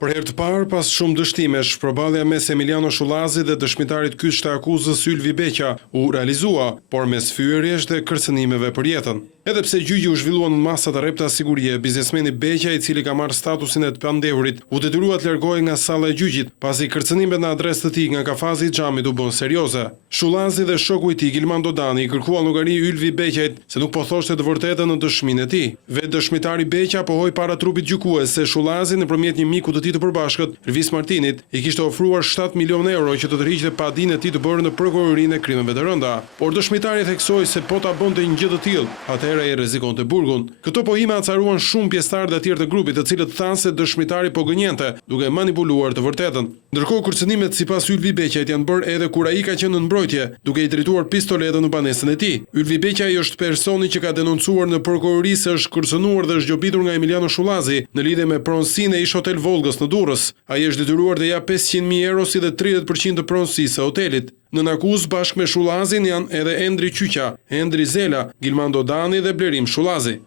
Për herë të parë, pas shumë dështimesh, përballja mes Emiliano Shullazi dhe dëshmitarit kyç të akuzës Ylvi Beqa u realizua, por mes fyerjesh dhe kërcënimeve për jetën. Edhe pse gjyqi u zhvilluan në masa të rrepta sigurie, biznesmeni Beqa, i cili ka marrë statusin e të pandehurit, u detyrua të largohej nga salla e gjyqit, pasi kërcënimet në adresë të tij nga kafazi i xhamit u bën serioze. Shullazi dhe shoku i tij Gilman Dodani i kërkuan llogari Ylvi Beqait se nuk po thoshte të vërtetën në dëshminë e tij. Vetë dëshmitari Beqa pohoi para trupit gjykues se Shullazi nëpërmjet një miku të tij të përbashkët, Rvis Martinit, i kishte ofruar 7 milionë euro që të tërhiqte padinë e tij të bërë në prokurorinë e krimeve të rënda. Por dëshmitari theksoi se po ta bënte një gjë të tillë, atëherë ai rrezikonte burgun. Këto pohime acaruan shumë pjesëtarë të tjerë të grupit, të cilët thanë se dëshmitari po gënjente, duke manipuluar të vërtetën. Ndërkohë kërcënimet sipas Ylvi Beqait janë bërë edhe kur ai ka qenë në mbrojtje, duke i drejtuar pistoletën në banesën e tij. Ylvi Beqai është personi që ka denoncuar në prokurori se është kërcënuar dhe zgjobitur nga Emiliano Shullazi në lidhje me pronësinë e ish Hotel Volgës në Durrës. Ai është detyruar të jap 500.000 euro si dhe 30% të pronësisë së hotelit. Në akuzë bashkë me Shullazin janë edhe Endri Qyqa, Endri Zela, Gilman Dodani dhe Blerim Shullazi.